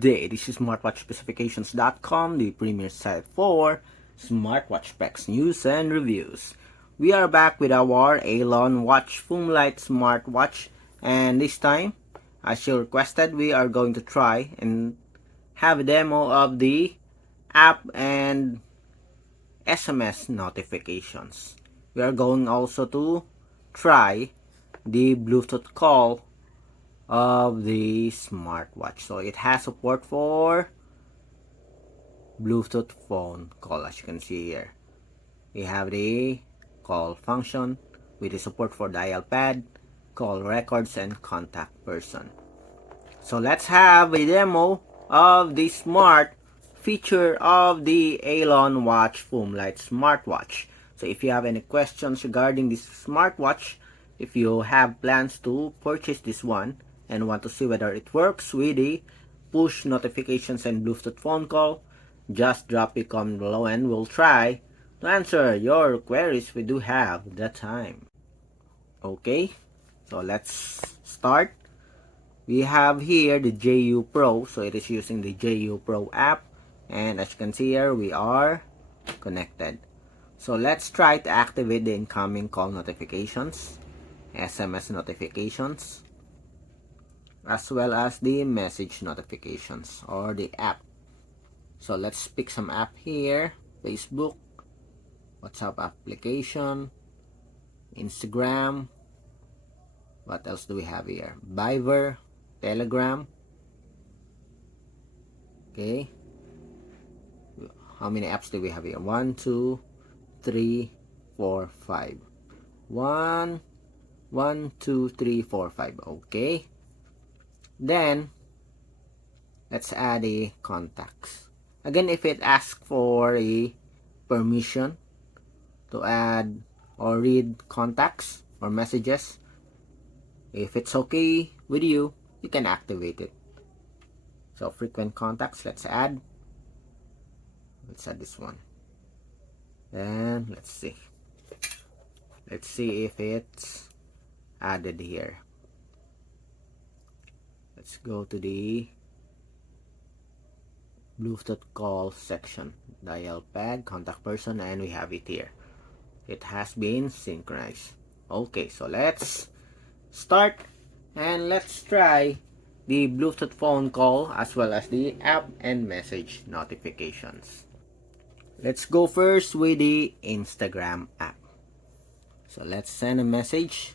Good day, this is smartwatchspecifications.com, the premier site for smartwatch specs, news, and reviews. We are back with our AOLON Watch FOOM Lite smartwatch, and this time, as you requested, we are going to try and have a demo of the app and SMS notifications. We are going also to try the Bluetooth call of the smartwatch. So it has support for Bluetooth phone call, as you can see here. We have the call function with the support for dial pad, call records, and contact person. So let's have a demo of the smart feature of the AOLON Watch FOOM Lite smartwatch. So if you have any questions regarding this smartwatch, if you have plans to purchase this one and want to see whether it works with the push notifications and Bluetooth phone call, just drop a comment below and we'll try to answer your queries we do have that time. Okay, so let's start. We have here the JU Pro, so it is using the JU Pro app, and as you can see here, we are connected. So let's try to activate the incoming call notifications, SMS notifications, as well as the message notifications or the app. So let's pick some app here: Facebook, WhatsApp application, Instagram. What else do we have here? Viber, Telegram. Okay, how many apps do we have here? 1, 2, 3, 4, 5. 1, 2, 3, 4, 5. Okay, then let's add a contacts. Again, if it asks for a permission to add or read contacts or messages, if it's okay with you, you can activate it. So frequent contacts, let's add this one. Then let's see if it's added here. Let's go to the Bluetooth call section, dial pad, contact person, and we have it here. It has been synchronized. Okay, so let's start and let's try the Bluetooth phone call as well as the app and message notifications. Let's go first with the Instagram app. So let's send a message.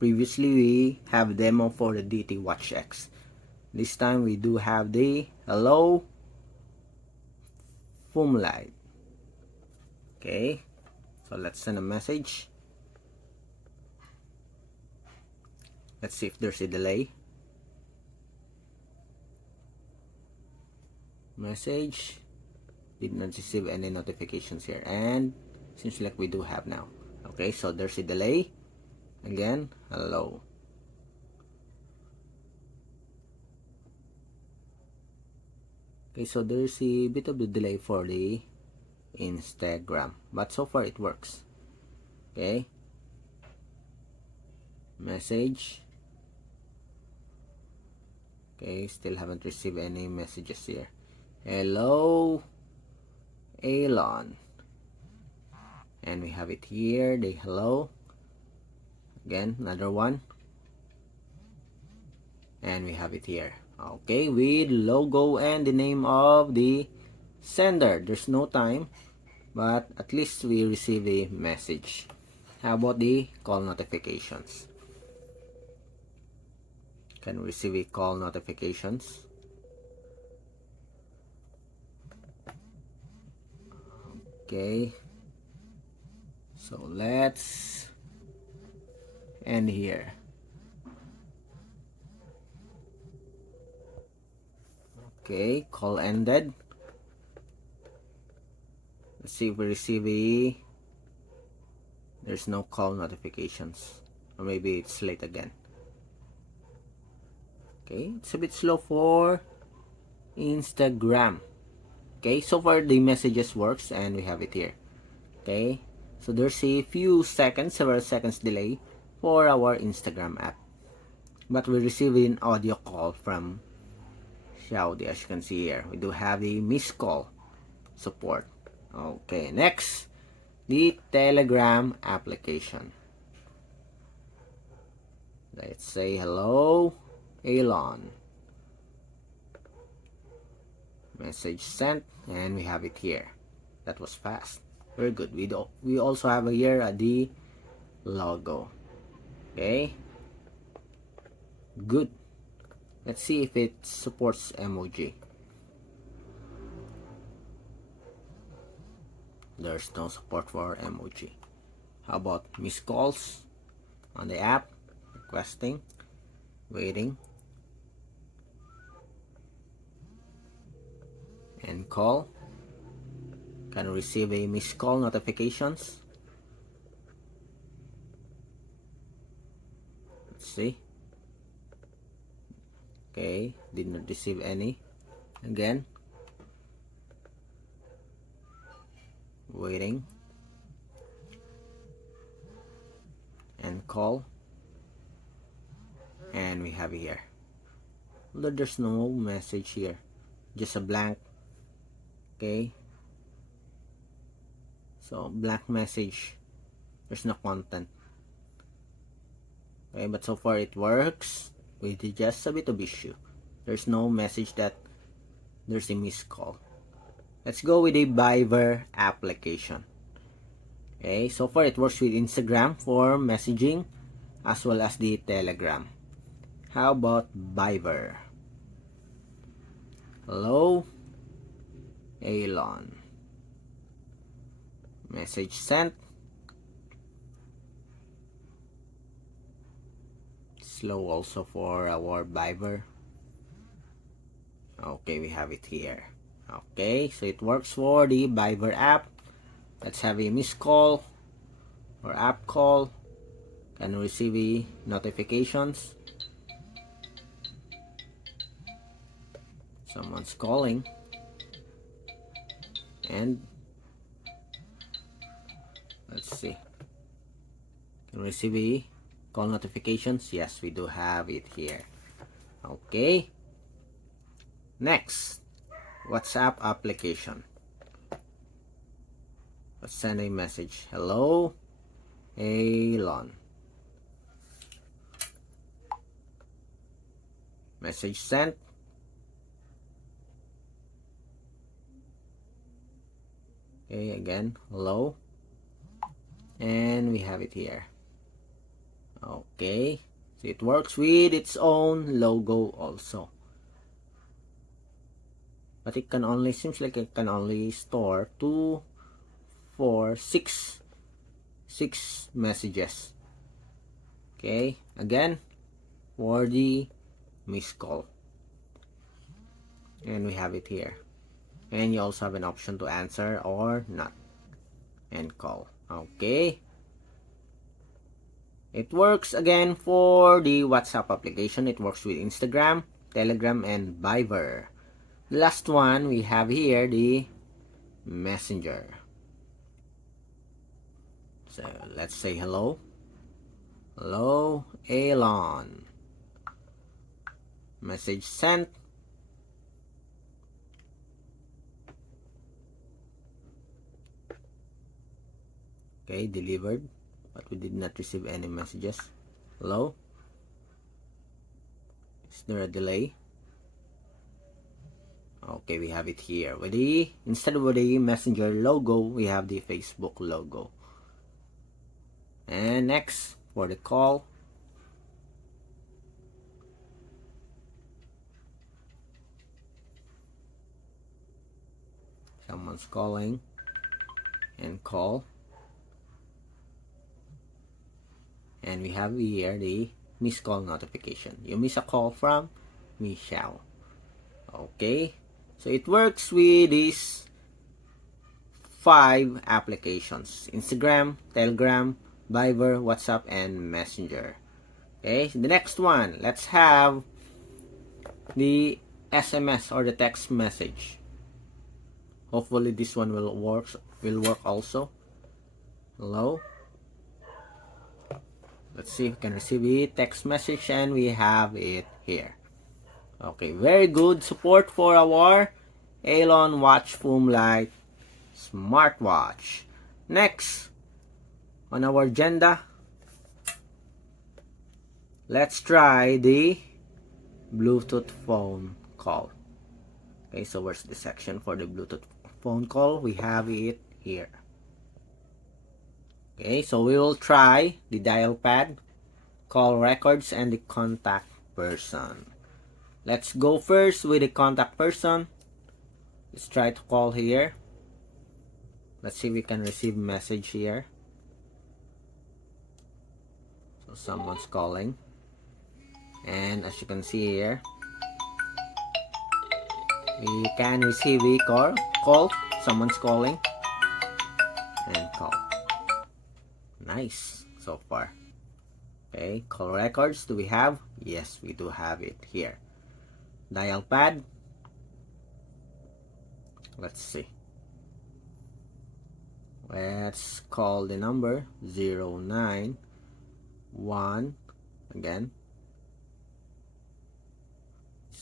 Previously we have demo for the DT Watch X. This time we do have the hello FOOM Lite. Okay, so let's send a message. Let's see if there's a delay. Message, did not receive any notifications here, and seems like we do have now. Okay, so there's a delay. Again, hello. Okay, so there's a bit of the delay for the Instagram, but so far it works. Okay, message. Okay, still haven't received any messages here. Hello AOLON, and we have it here, the hello. Again, another one, and we have it here. Okay, with logo and the name of the sender. There's no time, but at least we receive a message. How about the call notifications? Can we receive a call notifications? Okay, so let's end here. Okay, call ended. Let's see if we receive a... There's no call notifications, or maybe it's late again. Okay, it's a bit slow for Instagram. Okay, so far the messages works and we have it here. Okay, so there's a few seconds, several seconds delay for our Instagram app, but we receive an audio call from Xiao, as you can see here. We do have the missed call support. Okay, next, the Telegram application. Let's say hello, AOLON. Message sent, and we have it here. That was fast. Very good. We also have here the logo. Okay, good. Let's see if it supports emoji. There's no support for emoji. How about missed calls on the app? Requesting, waiting, and call. Can receive a missed call notifications. Let's see. Okay, did not receive any. Again, waiting, and call, and we have it here. There's no message here, just a blank. Okay, so blank message, there's no content. Okay, but so far it works with just a bit of issue. There's no message that there's a missed call. Let's go with the Viber application. Okay, so far it works with Instagram for messaging as well as the Telegram. How about Viber? Hello, AOLON. Message sent. Slow also for our Viber. Okay, we have it here. Okay, so it works for the Viber app. Let's have a missed call or app call. Can receive the notifications. Someone's calling. And let's see. Can receive the call notifications. Yes, we do have it here. Okay. Next, WhatsApp application. Let's send a message. Hello, AOLON. Message sent. Okay, again, hello. And we have it here. Okay, so it works with its own logo also. But it can only, seems like it can only store 2, 4, 6 messages. Okay, again, for the missed call. And we have it here. And you also have an option to answer or not. And call. Okay. It works again for the WhatsApp application. It works with Instagram, Telegram, and Viber. The last one we have here, the Messenger. So let's say hello. Hello, AOLON. Message sent. Okay, delivered, but we did not receive any messages. Hello? Is there a delay? Okay, we have it here. With the, instead of the Messenger logo, we have the Facebook logo. And next, for the call. Someone's calling. And call. And we have here the missed call notification. You miss a call from Michelle. Okay, so it works with these 5 applications: Instagram, Telegram, Viber, WhatsApp, and Messenger. Okay, so the next one, let's have the SMS or the text message. Hopefully this one will work also. Hello. Let's see if we can receive a text message, and we have it here. Okay, very good support for our AOLON Watch FOOM Lite smartwatch. Next, on our agenda, let's try the Bluetooth phone call. Okay, so where's the section for the Bluetooth phone call? We have it here. Okay, so we will try the dial pad, call records, and the contact person. Let's go first with the contact person. Let's try to call here. Let's see if we can receive message here. So someone's calling. And as you can see here, we can receive a call. Someone's calling. And call. Nice so far. Okay, call records, do we have? Yes, we do have it here. Dial pad. Let's see. Let's call the number 091 again.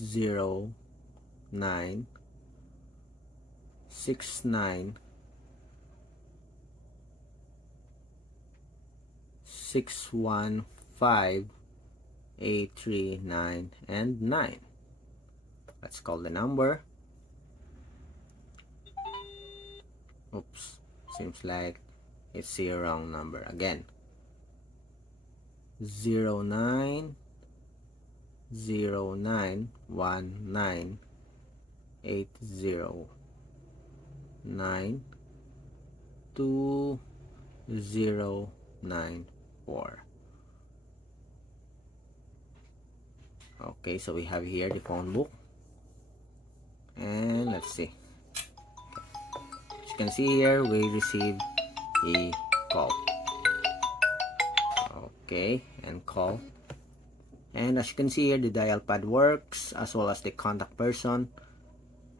0969 615 839 and 9. Let's call the number. Oops, seems like it's the wrong number again. 0909 19 80 2094. Okay, so we have here the phone book, and let's see. As you can see here, we received a call. Okay, and call. And as you can see here, the dial pad works, as well as the contact person,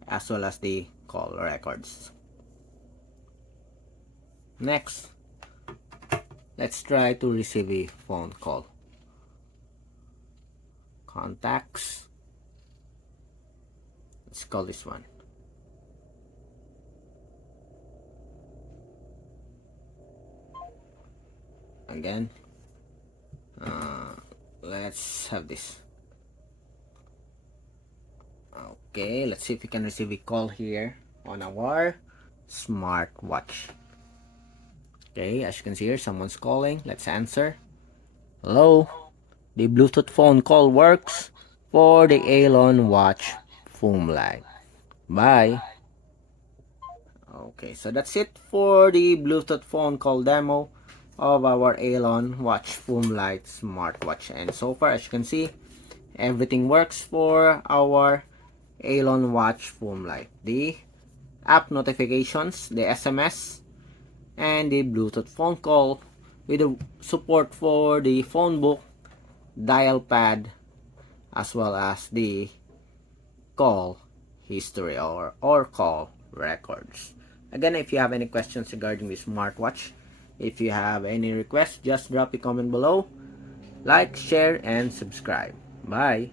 as well as the call records. Next, let's try to receive a phone call. Contacts. Let's call this one. Again. Let's have this. Okay, let's see if we can receive a call here on our smartwatch. Okay, as you can see here, someone's calling. Let's answer. Hello, the Bluetooth phone call works for the AOLON Watch FOOM Lite. Bye. Okay, so that's it for the Bluetooth phone call demo of our AOLON Watch FOOM Lite smartwatch. And so far, as you can see, everything works for our AOLON Watch FOOM Lite. The app notifications, the SMS, and the Bluetooth phone call with the support for the phone book, dial pad, as well as the call history or call records. Again, if you have any questions regarding the smartwatch, if you have any requests, just drop a comment below. Like, share, and subscribe. Bye.